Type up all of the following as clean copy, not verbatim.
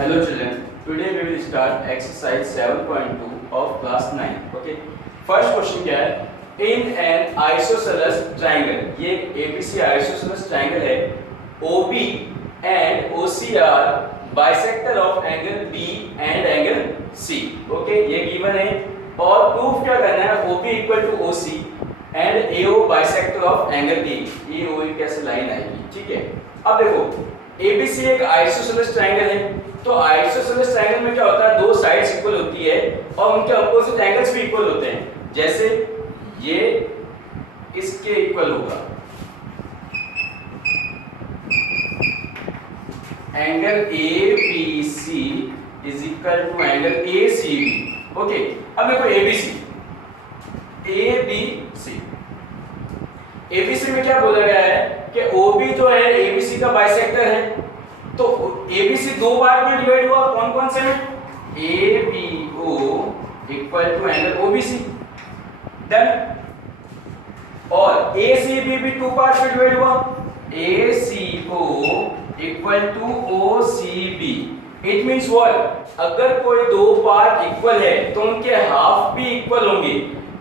Hello children, today we will start exercise 7.2 of class 9. Okay. First question क्या है? In an isosceles triangle, ये ABC isosceles triangle है. OB and OC are bisector of angle B and angle C. Okay, ये given है. और proof क्या करना है? OB equal to OC and AO bisector of angle B. ये OE कैसे लाइन आएगी? ठीक है. अब देखो, ABC एक आइसोसेलेस ट्रायंगल है. तो आइसोसेलेस ट्रायंगल में क्या होता है, दो साइड्स इक्वल होती है और उनके अपोजिट एंगल्स भी इक्वल होते हैं. जैसे ये इसके इक्वल होगा, angle ABC is equal to angle ACB. Okay, अब देखो ABC में क्या बोला गया है कि OB जो है ABC का बाइसेक्टर है. तो ABC दो पार्ट में डिवाइड हुआ, कौन कौन से में? ABO equal to angle OBC. Then और ACB भी टू पार्ट में डिवाइड हुआ, ACO equal to OCB. It means what? अगर कोई दो पार्ट इक्वल है तो उनके हाफ भी इक्वल होंगे.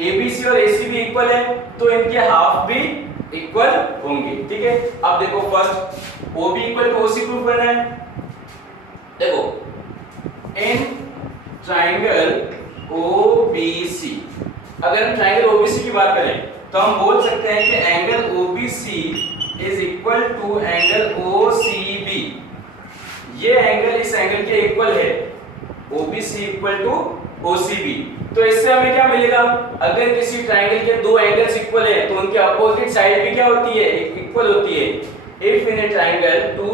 ABC और ACB इक्वल है तो इनके हाफ भी इक्वल होंगे. ठीक है. अब देखो, first OB equal to OC prove करना है. देखो, इन ट्रायंगल OBC, अगर हम ट्रायंगल OBC की बात करें तो हम बोल सकते हैं कि angle OBC is equal to angle OCB. ये एंगल इस एंगल के इक्वल है, OBC इक्वल टू OCB. तो इससे हमें क्या मिलेगा? अगर किसी ट्रायंगल के दो एंगल्स इक्वल है तो उनके अपोजिट साइड भी क्या होती है? इक्वल होती है. If in a triangle two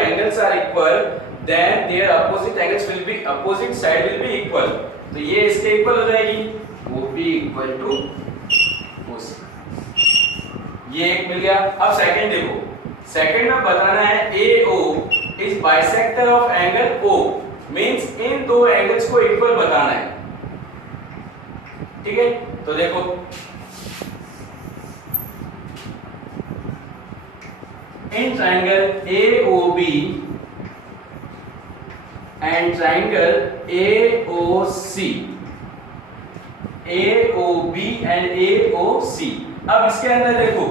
angles are equal, then their opposite side will be equal. तो ये इसके इक्वल हो जाएगी, OB इक्वल टू OC. ये एक मिल गया. अब सेकंड देखो, सेकंड में बताना है AO is bisector of angle O. Means इन दो एंगल्स को इक्वल बताना है. ठीक है. तो देखो, in triangle AOB and triangle AOC, AOB and AOC. अब इसके अंदर देखो,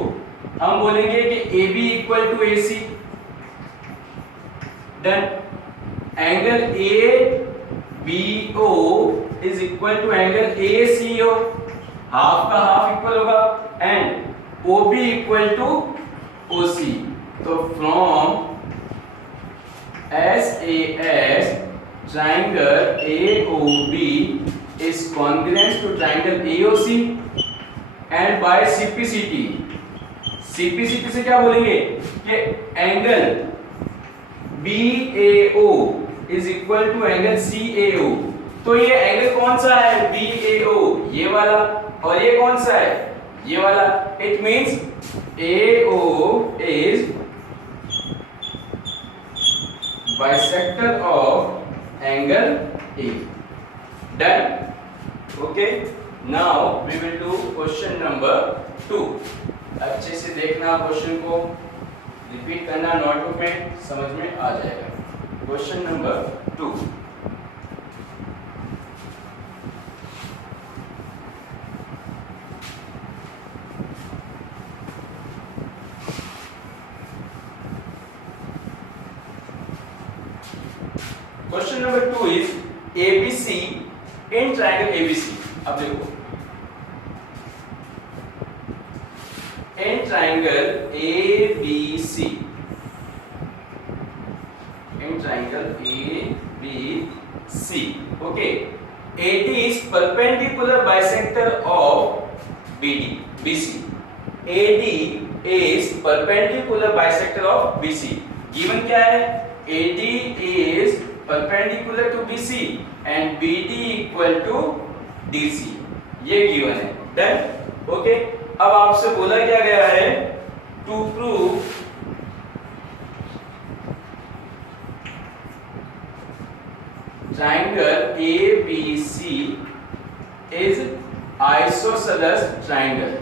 हम बोलेंगे कि AB equal to AC. Done. Angle ABO is equal to angle ACO. Half का हाफ इक्वल होगा. And OB equal to OC. तो from SAS triangle AOB is congruent to triangle AOC and by CPCT. CPCT से क्या बोलेंगे कि angle BAO is equal to angle CAO. तो ये angle कौन सा है? BAO, ये वाला. और ये कौन सा है? ये वाला. It means AO is bisector of angle A. Done. Okay. Now we will do question number 2. अच्छे से देखना, क्वेश्चन को रिपीट करना, नोटबुक में समझ में आ जाएगा. Question number 2. Question number 2 is ABC in triangle ABC. अब देखो, in triangle ABC, okay, AD is perpendicular bisector of BC. AD is perpendicular bisector of BC. Given क्या है? AD is perpendicular to BC and BD equal to DC. ये given है. Done. Okay. अब आपसे बोला क्या गया है? To prove triangle ABC is isosceles triangle.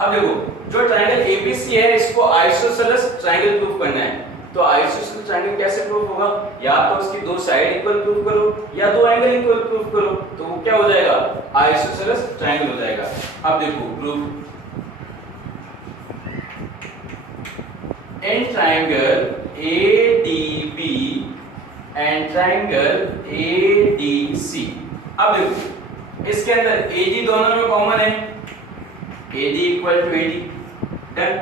अब देखो, जो ट्रायंगल ABC है इसको आइसोसेलेस ट्रायंगल प्रूफ करना है. तो आइसोसेलेस ट्रायंगल कैसे प्रूफ होगा? या तो उसकी दो साइड इक्वल प्रूफ करो या दो एंगल इक्वल प्रूफ करो, तो वो क्या हो जाएगा? आइसोसेलेस ट्रायंगल हो जाएगा। अब देखो proof, in triangle ADB and triangle ADC। अब देखो इसके अंदर AD दोनों में कॉमन है, AD equal to AD, done.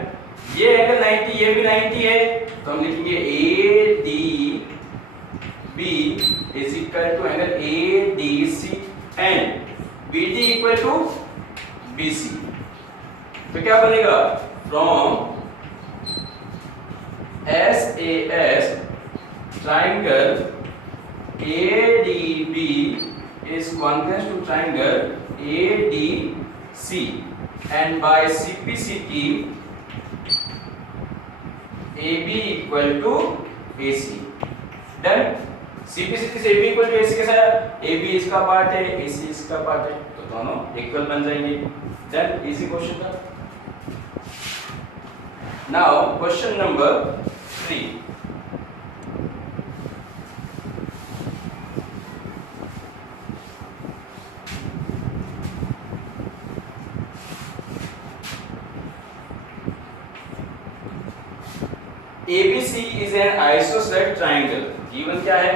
ये एंगल 90, ये भी 90 है, तो हम लिखेंगे ADB is equal to angle ADC and BD equal to BC। तो क्या बनेगा? From SAS triangle ADB is congruent to triangle ADC and by CPCT AB equal to AC। Done. CPCT से AB equal to AC कैसा है? AB इसका part है, AC इसका part है, तो दोनों इक्वल बन जाएंगे। डन, इजी क्वेश्चन था। Now question number 3। ABC is an isosceles triangle। given क्या है?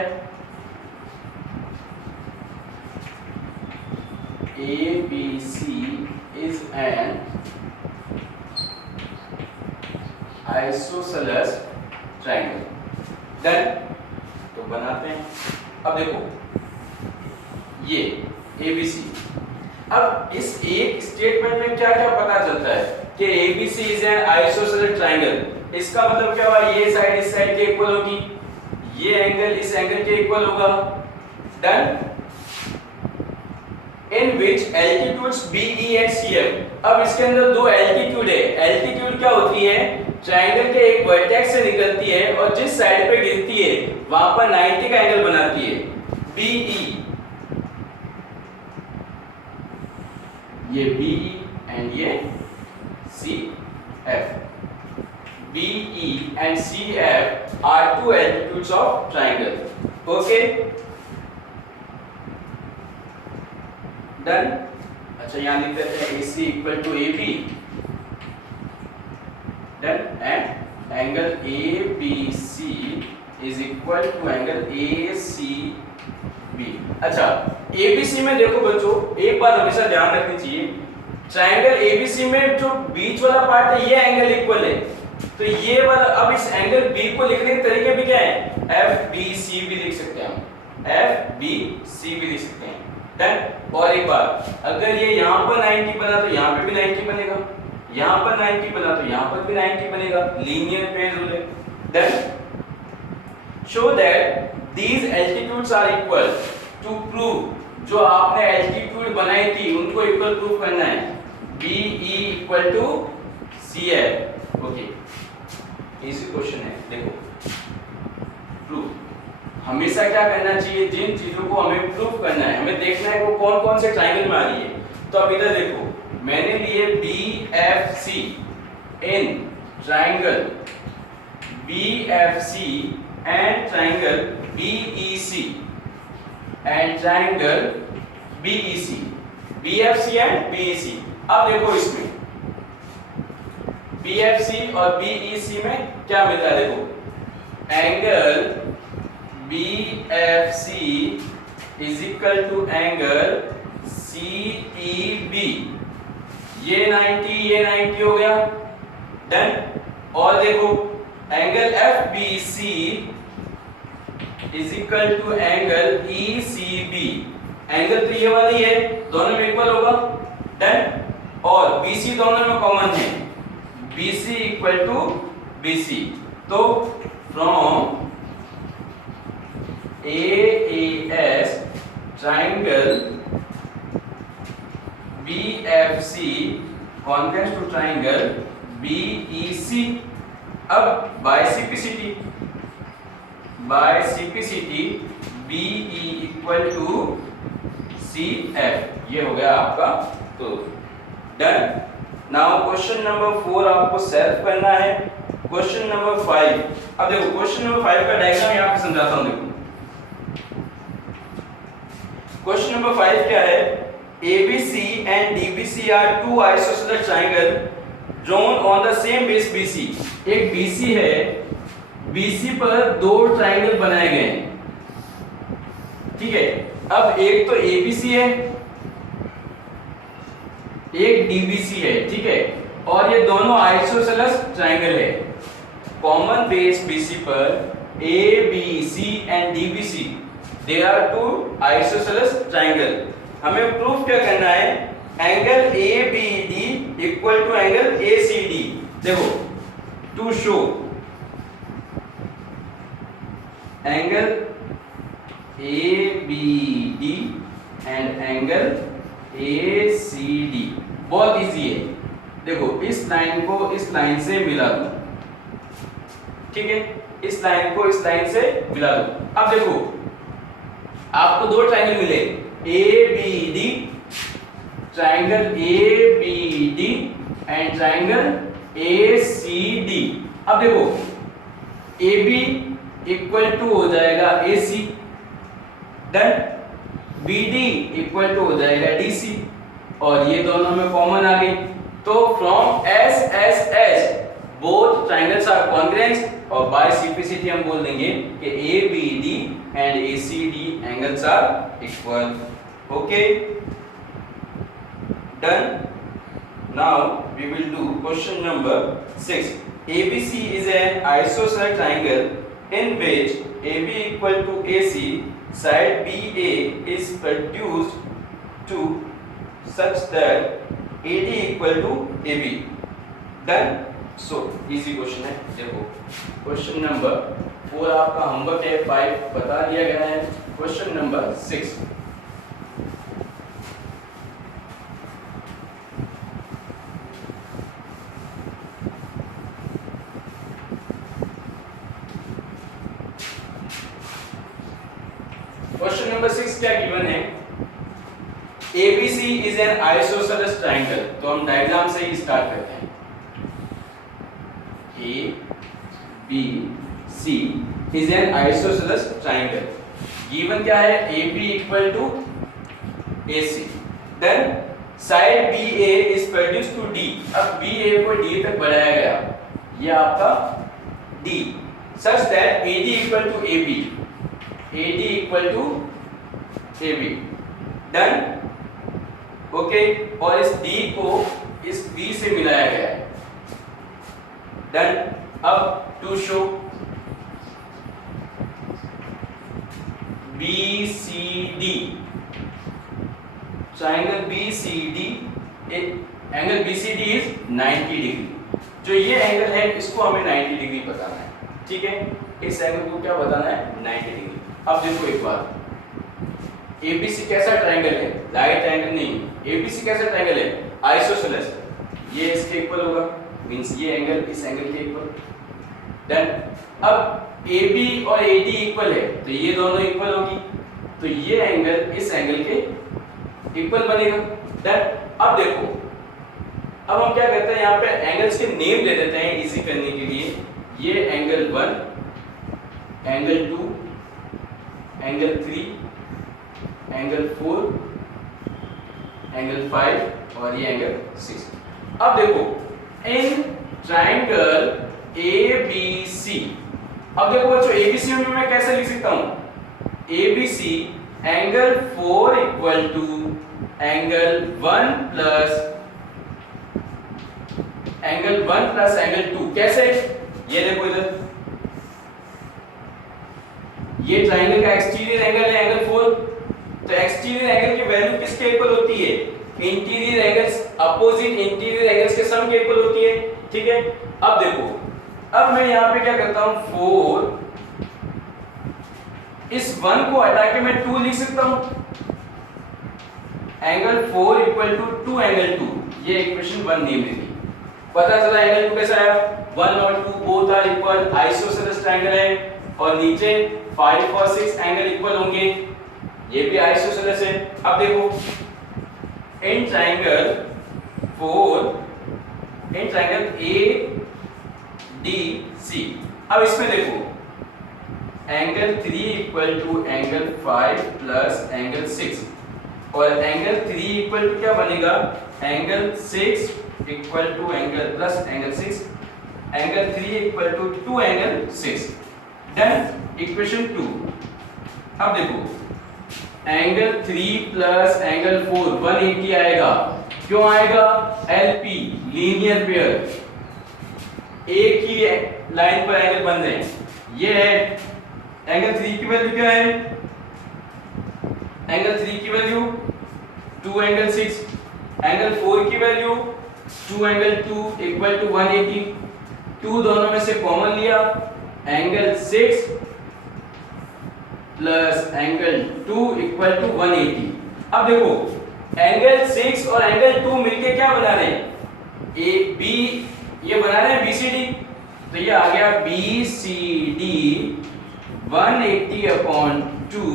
ABC is an isosceles triangle। Done, तो बनाते हैं। अब देखो ये ABC, अब इस एक स्टेटमेंट में क्या क्या पता चलता है कि ABC is an isosceles triangle। इसका मतलब क्या हुआ? ये साइड इस साइड के इक्वल होगी, ये एंगल इस एंगल के इक्वल होगा। Done. In which altitudes BE and CF। अब इसके अंदर दो एल्टीट्यूड है। एल्टीट्यूड क्या होती है? ट्रायंगल के एक वर्टेक्स से निकलती है और जिस साइड पे गिरती है वहां पर 90 का एंगल बनाती है। BE, ये BE एंड ये CF। BE and CF are two altitudes of triangle। Okay, done। अच्छा यहाँ लिख देते हैं AC equal to AB, done, and angle ABC is equal to angle ACB। अच्छा ABC में देखो बच्चों, एक बात हमेशा ध्यान रखनी चाहिए, ट्रायंगल ABC में जो बीच वाला पार्ट है ये एंगल इक्वल है, तो ये वाला, अब इस एंगल B को लिखने के तरीके भी क्या है? FBC भी लिख सकते हैं हम, FBC भी लिख सकते हैं। डन। और एक बात, अगर ये यहाँ पर 90 बना तो यहाँ पे भी 90 बनेगा, यहाँ पर 90 बना तो यहाँ पर भी 90 बनेगा, लीनियर पेज रूल है। Done. Show that these altitudes are equal. To prove, जो आपने एल्टीट्यूड बनाई थी उनको इक्वल प्रूव करना है। BE equal to CF। Okay, easy question है। देखो प्रूफ, हमेशा क्या करना चाहिए? जिन चीजों को हमें प्रूफ करना है, हमें देखना है वो कौन कौन से ट्रायंगल में आ रही है। तो अब इधर देखो, मैंने लिए BFC in triangle BFC and triangle BEC and triangle BEC, BFC and BEC। अब देखो इसमें BFC और BEC में क्या मिलता है? देखो angle BFC is equal to angle CEB, ये 90 ये 90 हो गया। डन। और देखो angle FBC is equal to angle ECB, angle तो ये वाली है, दोनों में इक्वल होगा। डन। और BC दोनों में कॉमन है, BC इक्वल टू BC। तो from AAS triangle BFC congruent to triangle BEC। अब by CPCT BE equal to CF, ये हो गया आपका। तो डन। नाउ क्वेश्चन नंबर 4 आपको सेल्फ करना है। Question number 5। अब देखो क्वेश्चन नंबर 5 का डायग्राम यहाँ पे समझाता हूँ। देखो क्वेश्चन नंबर 5 क्या है, ABC and DBC are two isosceles triangle drawn on the same base BC। एक BC है, BC पर दो ट्रायंगल बनाए गए हैं, ठीक है। अब एक तो ABC है, एक DBC है, ठीक है, और ये दोनों आइसोसेलेस ट्रायंगल है। कॉमन बेस BC पर ABC and DBC they are two isosceles triangle। हमें प्रूफ क्या करना है, angle ABD equal to angle ACD। देखो to show angle ABD and angle ACD बहुत इजी है। देखो इस लाइन को इस लाइन से मिला दो, ठीक है, इस लाइन को इस लाइन से मिला दो। अब देखो आपको दो ट्रायंगल मिले, ABD, triangle ABD and triangle ACD। अब देखो AB इक्वल टू हो जाएगा AC, done. BD equal to हो जाएगा DC, और ये दोनों में कॉमन आ गई। तो from SSH both triangles are congruent, और बाय सिंप्लिसिटी हम बोल देंगे कि ABD and ACD angles are equal. Okay done. Now we will do question number 6। ABC is an isosceles triangle in which AB equal to AC, side BA is produced to such that AD equal to AB। Done. So easy question है। देखो question number 4 आपका homework है, 5 बता दिया गया है। Question number 6, question number 6 क्या given है, ABC is an isosceles triangle. तो हम डायग्राम से ही स्टार्ट करते हैं। ABC is an isosceles triangle। Given क्या है, AB equal to AC, then side BA is produced to D। अब BA को D तक बढ़ाया गया, ये आपका D, such that AD equal to AB, AD equal to AB, done। Okay, और इस D को इस B से मिलाया गया है, डन। अब to show BCD, triangle BCD, angle BCD is 90 degree. जो ये एंगल है इसको हमें 90 डिग्री बताना है, ठीक है। इस एंगल को क्या बताना है, 90 डिग्री। अब देखो एक बात, ABC कैसा ट्रायंगल है, राइट एंगल नहीं, ABC कैसा ट्रायंगल है, आइसोसेलेस। ये इसके इक्वल होगा, मींस ये एंगल इस एंगल के इक्वल, डन। अब AB और AD इक्वल है तो ये दोनों इक्वल होगी, तो ये एंगल इस एंगल के इक्वल बनेगा, डन। अब देखो, अब हम क्या करते हैं, यहाँ पे एंगल्स के नेम दे देते हैं इजी करने के लिए। ये angle 1, angle 2, angle 3, angle 4, angle 5 और ये एंगल 6। अब देखो इन ट्रायंगल ABC, अब देखो बच्चों ABC में मैं कैसे लिख सकता हूं, ABC angle 4 equal to angle 1 plus angle 2। कैसे, ये देखो इधर, ये ट्रायंगल का एक्सटीरियर एंगल है एंगल 4, तो एक्सटीरियर एंगल की वैल्यू किसके इक्वल होती है, interior angles, opposite interior angles के सम के इक्वल होती है, ठीक है। अब देखो, अब मैं यहाँ पे क्या करता हूं, 4, इस 1 को हटा के मैं 2 लिख सकता हूं, एंगल 4 इक्वल टू 2 एंगल 2, ये इक्वेशन 1 नेम ली। पता चला एंगल 2 कैसा है, 1 और 2 both are equal, isosceles triangle है, और नीचे 5 और 6 एंगल इक्वल होंगे, ये भी आइसोसेलेस है। अब देखो in triangle 4, in triangle ADB D C. अब इसमें देखो angle 3 equal to angle 5 plus angle 6 और एंगल 3 इक्वल टू क्या बनेगा angle 6 equal to angle plus angle 6 angle 3 equal to 2 angle 6। Done. Equation 2। अब देखो एंगल 3 प्लस एंगल 4 180 आएगा। क्यों आएगा एलपी लीनियर पेयर, एक ही लाइन पर एंगल बन रहे हैं। ये है एंगल 3 की वैल्यू क्या है एंगल 3 की वैल्यू 2 एंगल 6, एंगल 4 की वैल्यू 2 एंगल 2 इक्वल टू 180। 2 दोनों में से कॉमन लिया angle 6 plus angle 2 equal to 180। अब देखो एंगल 6 और एंगल 2 मिलके क्या बना रहे हैं ए बी, ये बना रहे हैं बीसीडी। तो ये आ गया बीसीडी 180/2।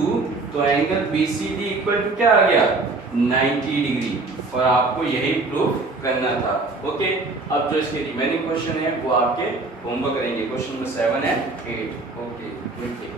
तो एंगल बीसीडी इक्वल टू क्या आ गया 90 डिग्री। और आपको यही प्रूव करना था। ओके, अब जो इसके रिमेनिंग क्वेश्चन है वो आपके होमवर्क करेंगे, question number 7 and 8। Okay, good day.